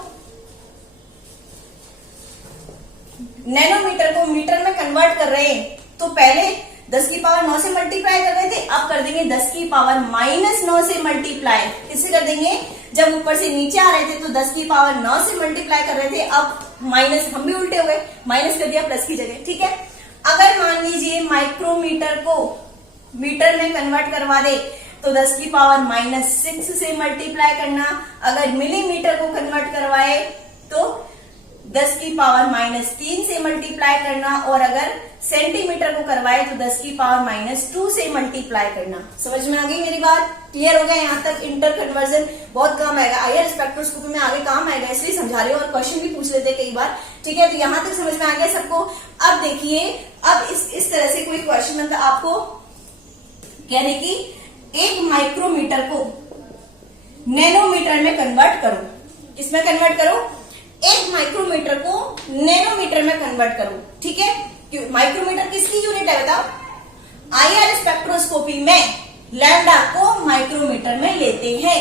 नैनोमीटर को मीटर में कन्वर्ट कर रहे हैं, तो पहले 10 की पावर 9 से मल्टीप्लाई कर रहे थे, अब कर देंगे 10 की पावर -9 से मल्टीप्लाई। किससे कर देंगे, जब ऊपर से नीचे आ रहे थे तो 10 की पावर 9 से मल्टीप्लाई कर रहे थे, अब माइनस, हम भी उल्टे हो गए, माइनस कर दिया प्लस की जगह। ठीक है, अगर मान लीजिए माइक्रोमीटर को मीटर में कन्वर्ट करवा दे, तो 10 की पावर -6 से मल्टीप्लाई करना। अगर मिलीमीटर को कन्वर्ट करवाए तो 10 की पावर -3 से मल्टीप्लाई करना। और अगर सेंटीमीटर को करवाए तो 10 की पावर -2 से मल्टीप्लाई करना। समझ में आ गई मेरी बात। क्लियर हो गया यहाँ तक। इंटर कन्वर्जन बहुत काम आएगा, आईआर स्पेक्ट्रोस्कोपी में आगे काम आएगा, इसलिए समझा रही हूँ, और क्वेश्चन भी पूछ लेते कई बार। ठीक है, तो यहाँ तक समझ में आ गया सबको। अब देखिए, अब इस तरह से कोई क्वेश्चन मतलब आपको कहने की 1 माइक्रोमीटर को नैनोमीटर में कन्वर्ट करो। किसमें कन्वर्ट करो? एक माइक्रोमीटर को नैनोमीटर में कन्वर्ट करो। ठीक है, माइक्रोमीटर किसकी यूनिट है बताओ? IR स्पेक्ट्रोस्कोपी में लैम्डा को माइक्रोमीटर में लेते हैं,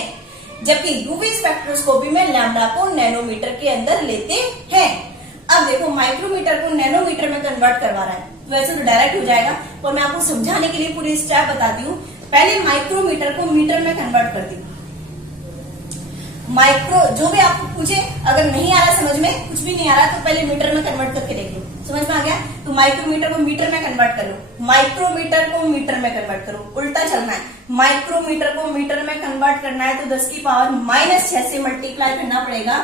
जबकि यूवी स्पेक्ट्रोस्कोपी में लैम्डा को नैनोमीटर के अंदर लेते हैं। अब देखो माइक्रोमीटर को नैनोमीटर में कन्वर्ट करवा रहा है, वैसे तो डायरेक्ट हो जाएगा, और मैं आपको समझाने के लिए पूरी स्टेप बताती हूँ। पहले माइक्रोमीटर को मीटर में कन्वर्ट कर दी। माइक्रो जो भी आपको पूछे, अगर नहीं आ रहा समझ में, कुछ भी नहीं आ रहा, तो पहले मीटर में कन्वर्ट करके देख लो। समझ में आ गया? तो माइक्रोमीटर को मीटर में कन्वर्ट कर लो, माइक्रोमीटर को मीटर में कन्वर्ट करो, उल्टा चलना है। माइक्रोमीटर को मीटर में कन्वर्ट करना है तो 10 की पावर -6 से मल्टीप्लाई करना पड़ेगा।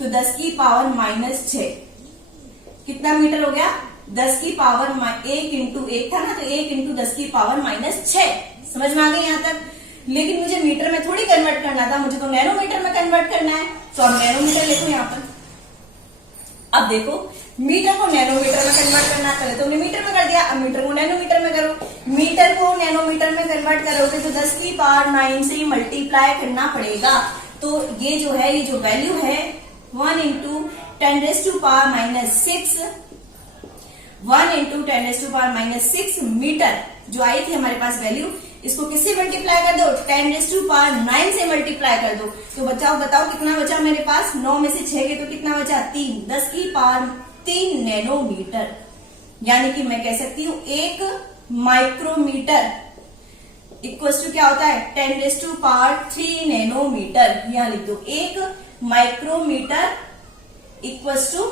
तो 10 की पावर -6 कितना मीटर हो गया? 10 की पावर 1 इंटू 1 था ना, तो 1 इंटू 10 की पावर -6। समझ में आ गई यहाँ तक? लेकिन मुझे मीटर में थोड़ी कन्वर्ट करना था, मुझे तो नैनोमीटर में कन्वर्ट करना है। तो अब नैनोमीटर लिखो यहाँ पर। अब देखो मीटर को नैनोमीटर में कन्वर्ट करना, पहले तो हमने मीटर में कर दिया, अब मीटर को नैनोमीटर में करो। मीटर को नैनोमीटर में कन्वर्ट करोगे तो 10 की पावर 9 से मल्टीप्लाई करना पड़ेगा। तो ये जो है, ये जो वैल्यू है 1 इंटू 10⁻⁻6, 1 इंटू 10⁻⁻6 मीटर जो आई थी हमारे पास वैल्यू, इसको किससे मल्टीप्लाई कर दो? 10⁻9 से मल्टीप्लाई कर दो। तो बताओ कितना बचा मेरे पास? 9 में से 6 गए तो कितना बचा? 3। 10 की पावर 3 नैनोमीटर, यानी कि मैं कह सकती हूँ 1 माइक्रोमीटर इक्वल टू क्या होता है? 10⁻3 नैनोमीटर। यहां लिख दो 1 माइक्रोमीटर इक्वल टू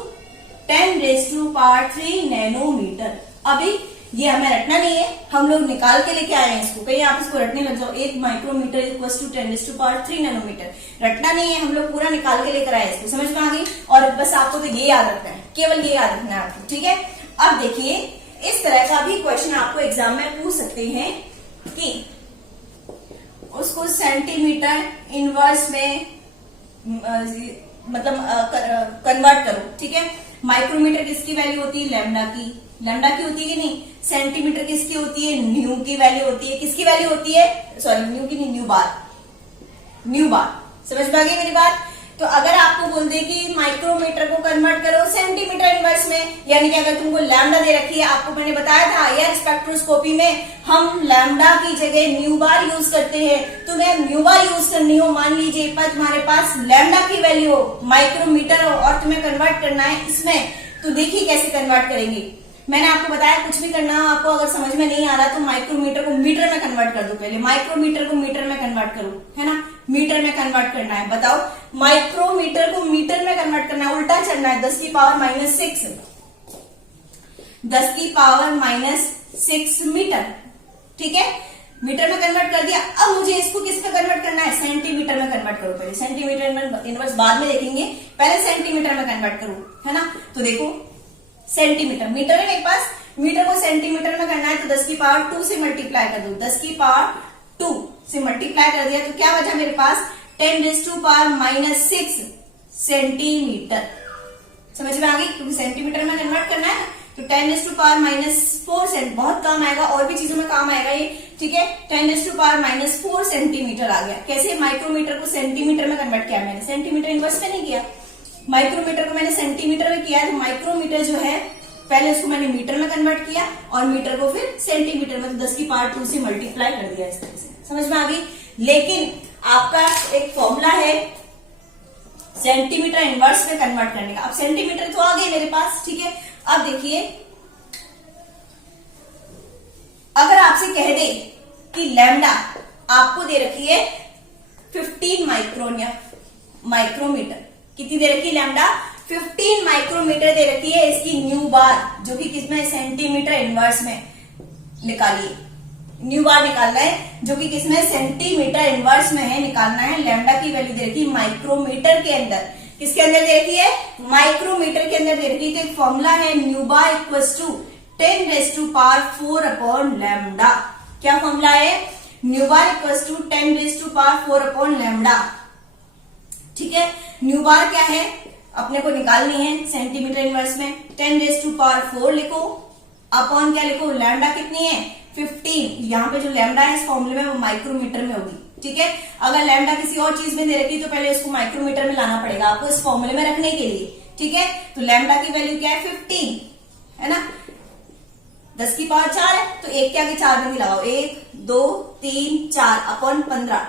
10⁻3 नैनोमीटर। अभी ये हमें रटना नहीं है, हम लोग निकाल के लेके आए हैं इसको, कहीं आप इसको रटने लग जाओ। 1 माइक्रोमीटर इक्वल टू 10⁻3 नैनोमीटर, रटना नहीं है, हम लोग पूरा निकाल के लेकर आए इसको। समझ में आ गई? और बस आपको तो ये याद रखना है, केवल ये याद रखना है आपको। ठीक है, अब देखिए इस तरह का भी क्वेश्चन आपको एग्जाम में पूछ सकते हैं कि उसको सेंटीमीटर इनवर्स में मतलब कन्वर्ट करो। ठीक है, माइक्रोमीटर किसकी वैल्यू होती है? लैम्डा की। लैम्डा की होती है कि नहीं? सेंटीमीटर किसकी होती है? न्यू की वैल्यू होती है। किसकी वैल्यू होती है? सॉरी, न्यू की नहीं, न्यू बार। न्यू बार। समझ में आ गई मेरी बात? तो अगर आपको बोल दे कि माइक्रोमीटर को कन्वर्ट करो सेंटीमीटर इनवर्स में, यानी कि अगर तुमको लैम्डा दे रखी है, आपको मैंने बताया था IR स्पेक्ट्रोस्कोपी में हम लैम्डा की जगह न्यू बार यूज करते हैं। तुम्हें न्यू बार यूज करनी हो, मान लीजिए पर तुम्हारे पास लैम्डा की वैल्यू हो, माइक्रोमीटर हो, और तुम्हें कन्वर्ट करना है इसमें, तो देखिए कैसे कन्वर्ट करेंगे। मैंने आपको बताया कुछ भी करना हो आपको, अगर समझ में नहीं आ रहा तो माइक्रोमीटर को मीटर में कन्वर्ट कर दो। पहले माइक्रोमीटर को मीटर में कन्वर्ट करो, है ना? मीटर में कन्वर्ट करना है। बताओ, माइक्रोमीटर को मीटर में कन्वर्ट करना है, उल्टा चलना है। 10 की पावर -6, 10 की पावर -6 मीटर। ठीक है, मीटर में कन्वर्ट कर दिया। अब मुझे इसको किस में कन्वर्ट करना है? सेंटीमीटर में कन्वर्ट करो। पहले सेंटीमीटर इनवर्स बाद में देखेंगे, पहले सेंटीमीटर में कन्वर्ट करो, है ना? तो देखो सेंटीमीटर, मीटर है मेरे पास, मीटर को सेंटीमीटर में करना है तो 10 की पावर 2 से मल्टीप्लाई कर दो। 10 की पावर 2 से मल्टीप्लाई कर दिया तो क्या बचा मेरे पास? 10⁻⁻6 सेंटीमीटर। समझ में आ गई? क्योंकि सेंटीमीटर में कन्वर्ट करना है ना, तो 10⁻4 बहुत काम आएगा, और भी चीजों में काम आएगा ये। ठीक है, 10⁻4 सेंटीमीटर आ गया। कैसे? माइक्रोमीटर को सेंटीमीटर में कन्वर्ट किया मैंने, सेंटीमीटर इनवर्स में नहीं किया। माइक्रोमीटर को मैंने सेंटीमीटर में किया, तो माइक्रोमीटर जो है पहले उसको मैंने मीटर में कन्वर्ट किया और मीटर को फिर सेंटीमीटर में, तो 10 की पावर 2 से मल्टीप्लाई कर दिया इस तरह से। समझ में आ गई? लेकिन आपका एक फॉर्मूला है सेंटीमीटर इनवर्स में कन्वर्ट करने का। अब सेंटीमीटर तो आ गए मेरे पास। ठीक है, अब देखिए अगर आपसे कह दे कि लैम्डा आपको दे रखी है 15 माइक्रोन या माइक्रोमीटर, कितनी दे रखी है? लैम्डा 15 माइक्रोमीटर दे रखी है। इसकी न्यू बार जो कि किसमें? सेंटीमीटर इनवर्स में निकालिए। न्यू बार निकालना है जो कि किसमें? सेंटीमीटर इनवर्स में है, निकालना है। लैम्डा की वैल्यू दे रखी है माइक्रोमीटर के अंदर। किसके अंदर दे रखी है? माइक्रोमीटर के अंदर दे रखी है। तो एक फॉर्मूला है nu bar equals to 10⁻4 upon lambda. क्या फॉर्मूला है? Nu bar equals to 10⁻4 upon lambda. ठीक है, न्यू बार क्या है अपने को निकालनी है सेंटीमीटर इनवर्स में। 10⁻4 लिखो, अपॉन क्या लिखो? लैम्डा कितनी है? 15। यहाँ पे जो लैम्डा है इस फॉर्मूले में वो माइक्रोमीटर में होगी। ठीक है। अगर लैम्डा किसी और चीज में दे रखी तो पहले इसको माइक्रोमीटर में लाना पड़ेगा आपको इस फॉर्मूले में रखने के लिए, ठीक है। तो लैम्डा की वैल्यू क्या है 15, है ना, 10 की पावर 4 है, तो एक के आगे 4 में लगाओ, 1 2 3 4 अपॉन 15,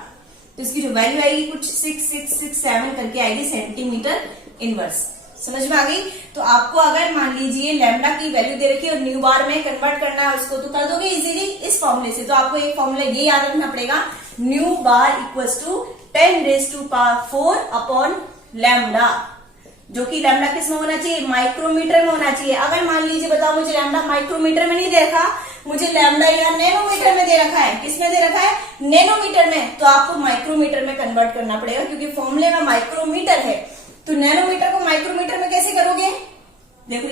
तो इसकी जो वैल्यू आएगी कुछ 6667 करके आएगी सेंटीमीटर इनवर्स। समझ में आ गई। तो आपको अगर मान लीजिए लैम्डा की वैल्यू दे रखी है और न्यू बार में कन्वर्ट करना है उसको, तो कर दोगे इजीली इस फॉर्मूले से। तो आपको एक फॉर्मूला ये याद रखना पड़ेगा, nu bar equals to 10⁴ upon lambda, जो कि लैम्डा किस में होना चाहिए, माइक्रोमीटर में होना चाहिए। अगर मान लीजिए बताओ मुझे लैम्डा माइक्रोमीटर में नहीं दे रखा, मुझे लैम्डा या नैनोमीटर में दे रखा है, किसमें दे रखा है, नैनोमीटर में, तो आपको माइक्रोमीटर में कन्वर्ट करना पड़ेगा क्योंकि फॉर्मूले में माइक्रोमीटर है। तो नैनोमीटर को माइक्रोमीटर में कैसे करोगे, देखो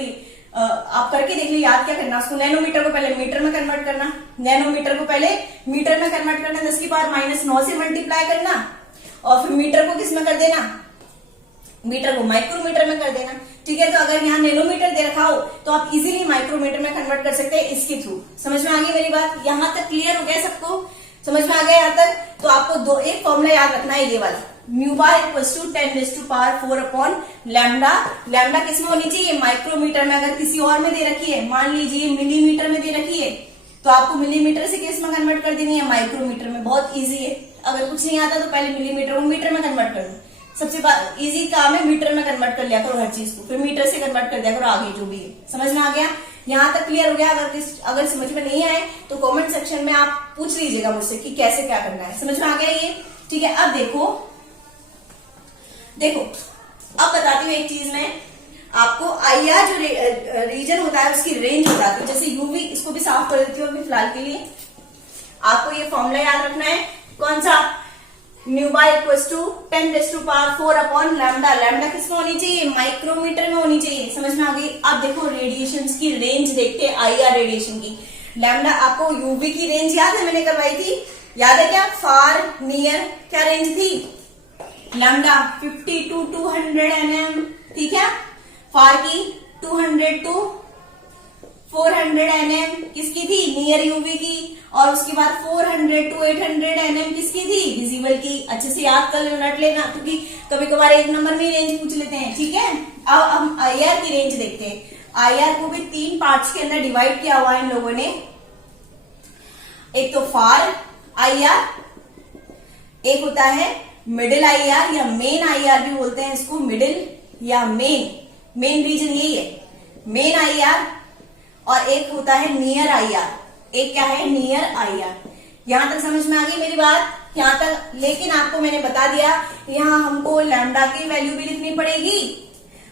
आप करके देख लीजिए, याद क्या करना, उसको नैनोमीटर को पहले मीटर में कन्वर्ट करना, नैनोमीटर को पहले मीटर में कन्वर्ट करना, 10 की पावर -9 से मल्टीप्लाई करना और फिर मीटर को किस में कर देना, मीटर को माइक्रोमीटर में कर देना, ठीक है। तो अगर यहाँ नैनोमीटर दे रखा हो तो आप इजीली माइक्रोमीटर में कन्वर्ट कर सकते हैं इसके थ्रू। समझ में आ गई मेरी बात, यहाँ तक क्लियर हो गया सबको, समझ में आ गया यहाँ तक। तो आपको एक फॉर्मूला याद रखना है ये वाला, nu bar equals to 10⁴ upon lambda. Lambda किस में होनी चाहिए, माइक्रोमीटर में। अगर किसी और में दे रखी है, मान लीजिए मिलीमीटर में दे रखी है, तो आपको मिलीमीटर से किस में कन्वर्ट कर देनी है, माइक्रोमीटर में। बहुत इजी है, अगर कुछ नहीं आता तो पहले मिलीमीटर को मीटर में कन्वर्ट कर दो, सबसे इजी काम है, मीटर में कन्वर्ट कर लिया करो हर चीज को, फिर मीटर से कन्वर्ट कर दिया करो आगे जो भी है। समझ में आ गया, यहाँ तक क्लियर हो गया। अगर समझ में नहीं आए तो कमेंट सेक्शन में आप पूछ लीजिएगा मुझसे कि कैसे क्या करना है। समझ में आ गया ये, ठीक है। अब देखो अब बताती हूँ एक चीज में आपको, आईआर जो रीजन होता है उसकी रेंज बताती हूँ। जैसे यूवी, इसको भी साफ कर देती हूँ अभी फिलहाल के लिए। आपको ये फॉर्मूला याद रखना है, कौन सा, nu bar equals to 10⁴ upon lambda. Lambda किसमें होनी चाहिए, माइक्रोमीटर में होनी चाहिए। समझ में आ गई। अब देखो रेडिएशन की रेंज देखते हैं, आईआर रेडिएशन की। लैम्डा, आपको यूवी की रेंज याद है, मैंने करवाई थी, याद है क्या, फार नियर क्या रेंज थी, लैम्डा 50 to 200 nm, ठीक है। फार की 200 to 400 nm किसकी थी, नियर यूवी की, और उसके बाद 400 to 800 nm किसकी थी, विजिबल की। अच्छे से याद कर लो, नट लेना, क्योंकि कभी कभार एक नंबर में रेंज पूछ लेते हैं, ठीक है। अब हम आईआर की रेंज देखते हैं। आईआर को भी 3 पार्ट्स के अंदर डिवाइड किया हुआ है इन लोगों ने। एक तो फार आईआर, एक होता है मिडिल आईआर या मेन आईआर भी बोलते हैं इसको, मिडिल या मेन रीजन यही है, मेन आईआर। और एक होता है नियर आईआर, एक क्या है, नियर आईआर। यहां तक समझ में आ गई मेरी बात, यहां तक। लेकिन आपको मैंने बता दिया, यहां हमको लैम्डा की वैल्यू भी लिखनी पड़ेगी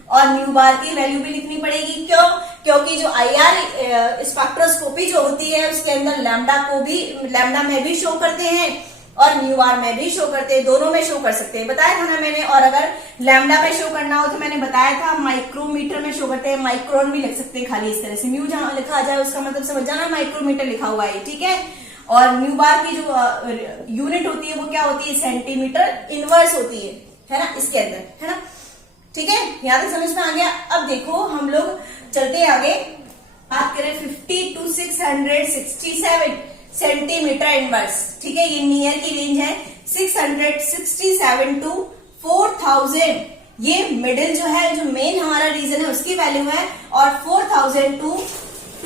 और न्यू बार की वैल्यू भी लिखनी पड़ेगी। क्यों, क्योंकि जो आईआर स्पेक्ट्रोस्कोपी जो होती है उसके अंदर लैम्डा में भी शो करते हैं और न्यू बार में भी शो करते हैं, दोनों में शो कर सकते हैं, बताया था ना मैंने। और अगर लैम्डा में शो करना हो तो मैंने बताया था माइक्रोमीटर में शो करते हैं, माइक्रोन भी लिख सकते हैं खाली इस तरह से। म्यू जहां लिखा जाए उसका मतलब समझ जाना माइक्रोमीटर लिखा हुआ है, ठीक है। और न्यू बार की जो यूनिट होती है वो क्या होती है, सेंटीमीटर इनवर्स होती है ना, इसके अंदर, है ना, ठीक है। यहां तक समझ में आ गया। अब देखो हम लोग चलते हैं आगे, बात करें 50 to 667 सेंटीमीटर इनवर्स, ठीक है। ये नियर की रेंज है, 667 to 4000 ये मिडिल जो है, जो मेन हमारा रीजन है उसकी वैल्यू है, और 4000 to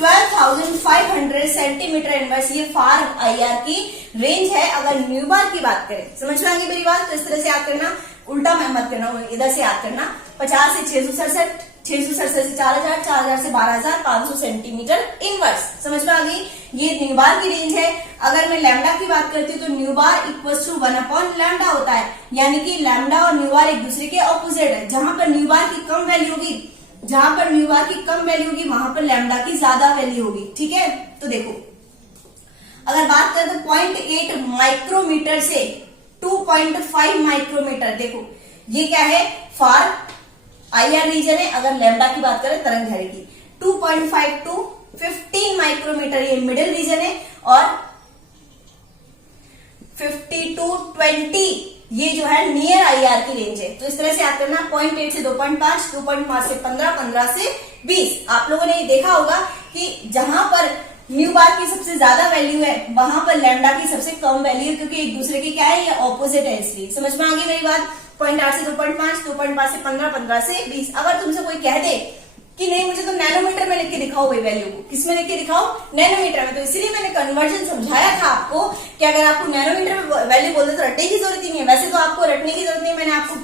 12,500 सेंटीमीटर इनवर्स ये फार आईआर की रेंज है अगर न्यू बार की बात करें। समझ में आ गई मेरी बात। तो इस तरह से याद करना, उल्टा में मत करना, इधर से याद करना। 50 से 667, 667 से 4000, 4000 से 12,500 सेंटीमीटर इनवर्स। समझ में आ गई। ये न्यू बार की रेंज है। अगर मैं लैम्डा की बात करती हूँ तो nu bar equals to 1 upon lambda होता है, यानी कि लैम्डा और न्यू बार एक दूसरे के ऑपोजिट है। जहां पर न्यू बार की कम वैल्यू होगी, जहां पर न्यू बार की कम वैल्यू होगी वहां पर लैम्डा की ज्यादा वैल्यू होगी, ठीक है। तो देखो अगर बात करें तो 0.8 माइक्रोमीटर से 2.5 माइक्रोमीटर, देखो ये क्या है, फार आईआर रीजन है। अगर लैम्डा की बात करें तरंग दैर्घ्य की, 2.5 to 15 माइक्रोमीटर ये मिडिल रीजन है, और 50 to 20 ये जो है नियर आईआर की रेंज है। तो इस तरह से याद करना, 0.8 से 2.5, 2.5 से 15, 15 से 20। आप लोगों ने देखा होगा कि जहां पर न्यू बार की सबसे ज्यादा वैल्यू है, वहां पर लैम्डा की सबसे कम वैल्यू है, क्योंकि एक दूसरे की क्या है, ये ऑपोजिट है, इसलिए। समझ में आ गई मेरी बात? 0.8 से 2.5, 2.5 से 15, 15 से 20। अगर तुमसे कोई कह दे कि नहीं मुझे तो नैनोमीटर में लिख के दिखाओ भाई वैल्यू को, किसमें लिख के दिखाओ? नैनोमीटर में। तो इसीलिए मैंने कन्वर्जन समझाया था आपको कि अगर आपको नैनोमीटर में वैल्यू बोलते तो रटने की जरूरत ही नहीं है। वैसे तो आपको रटने की जरूरत नहीं, मैंने आपको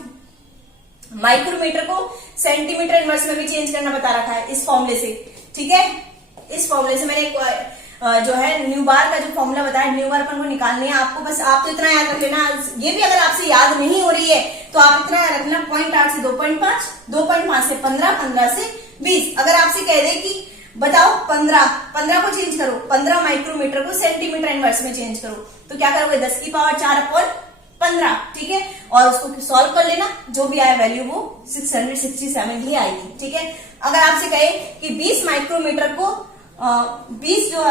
माइक्रोमीटर को सेंटीमीटर इनवर्स में भी चेंज करना बता रखा है इस फॉर्मूले से, ठीक है। इस फॉर्मूले से मैंने जो है न्यू बार का जो फॉर्मूला बताया, न्यू बार अपन को निकालनी है आपको। बस आप तो इतना याद रख लेना, ये भी अगर आपसे याद नहीं हो रही है तो आप इतना याद रखना, 0.8 से 2.5, 2.5 से 15, 15 से 20। अगर आपसे कह दे कि बताओ 15 को चेंज करो, 15 माइक्रोमीटर को सेंटीमीटर इनवर्स में चेंज करो, तो क्या करोगे? 10 की पावर 4/15, ठीक है। और उसको सॉल्व कर लेना, जो भी आया वैल्यू वो 667 ही आएगी, ठीक है। अगर आपसे कहे कि 20 माइक्रोमीटर को 20 जो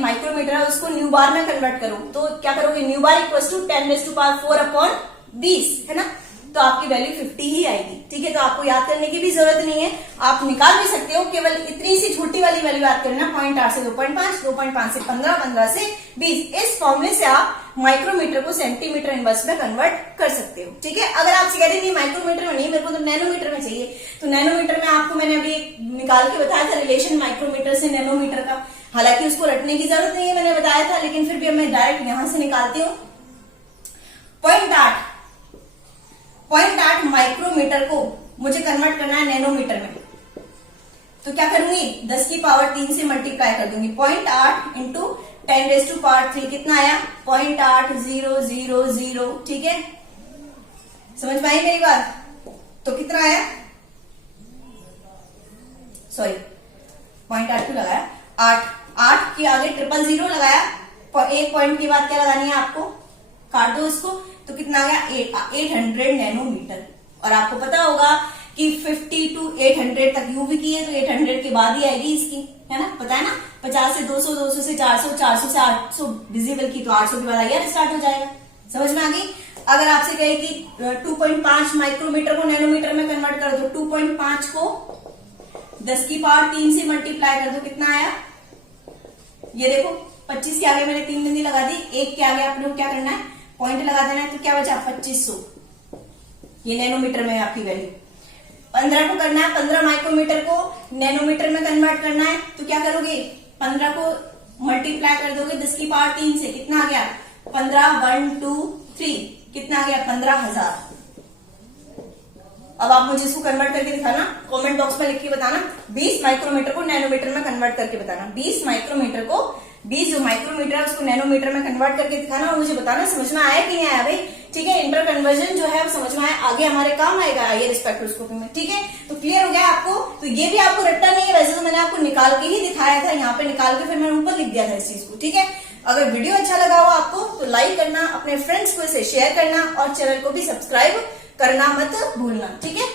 माइक्रोमीटर है उसको न्यू बार में कन्वर्ट करो, तो क्या करोगे? न्यू बार इक्वल टू 10⁴/20 है ना, तो आपकी वैल्यू 50 ही आएगी, ठीक है। तो आपको याद करने की भी जरूरत नहीं है, आप निकाल भी सकते हो। केवल इतनी सी छोटी वाली वैल्यू याद करना, 0.8 से 2.5, 2.5 से 15, 15 से 20। इस फॉर्मूले से आप माइक्रोमीटर को सेंटीमीटर इनवर्स में कन्वर्ट कर सकते हो, ठीक है। अगर आपसे कह देंगे माइक्रोमीटर में नहीं, मेरे को तो नैनोमीटर में चाहिए, तो नैनोमीटर में आपको मैंने अभी निकाल के बताया था रिलेशन माइक्रोमीटर से नैनोमीटर का। हालांकि उसको रटने की जरूरत नहीं है, मैंने बताया था, लेकिन फिर भी मैं डायरेक्ट यहां से निकालती हूँ। 0.8 माइक्रोमीटर को मुझे कन्वर्ट करना है नैनोमीटर में, तो क्या करूंगी? 10 की पावर 3 से मल्टीप्लाई कर दूंगी। 0.8 इंटू 10⁻³ कितना आया? 0.8000, ठीक है। समझ में आई मेरी बात? तो कितना आया? सॉरी 0.8 क्यों लगाया? 8 के आगे 000 लगाया, एक पॉइंट के बाद क्या लगानी है आपको? काट दो इसको, तो कितना आ गया? 800 नैनोमीटर। और आपको पता होगा कि 50 to 800 तक यूवी की है, तो 800 के बाद ही आएगी इसकी, है ना, पता है ना। 50 से 200, 200 से 400, 400 से 800 डिजिबल की, तो 800 के बाद आईआर स्टार्ट हो जाएगा। समझ में आ गई? अगर आपसे कहे कि 2.5 माइक्रोमीटर को नैनोमीटर में कन्वर्ट कर दो, 2.5 को 10 की पावर 3 से मल्टीप्लाई कर दो, कितना आया? ये देखो, 25 के आगे मैंने 3 बिंदी लगा दी, 1 के आगे आपने क्या करना है? पॉइंट लगा देना है, तो क्या बचा? 2500। ये नैनोमीटर में आपकी वैल्यू। 15 को करना है, 15 माइक्रोमीटर को नैनोमीटर में कन्वर्ट करना है, तो क्या करोगे? 15 को मल्टीप्लाई कर दोगे 10 की पावर 3 से, कितना आ गया? 15, 1, 2, 3, कितना आ गया? 15,000। अब आप मुझे इसको कन्वर्ट करके दिखाना, कमेंट बॉक्स में लिख के बताना। 20 माइक्रोमीटर को नैनोमीटर में कन्वर्ट करके बताना। 20 माइक्रोमीटर को, 20 जो माइक्रोमीटर है उसको नैनोमीटर में कन्वर्ट करके दिखाना, और मुझे बताना समझ में आया कि नहीं आया भाई, ठीक है। इंटर कन्वर्जन जो है वो समझ में आया, आगे हमारे काम आएगा ये स्पेक्ट्रोस्कोपी में, ठीक है। तो क्लियर हो गया आपको? तो ये भी आपको रट्टा नहीं है, वैसे तो मैंने आपको निकाल के ही दिखाया था, यहाँ पे निकाल के फिर मैंने ऊपर लिख दिया था इस चीज को, ठीक है। अगर वीडियो अच्छा लगा हो आपको तो लाइक करना, अपने फ्रेंड्स को इसे शेयर करना, और चैनल को भी सब्सक्राइब करना मत भूलना, ठीक है।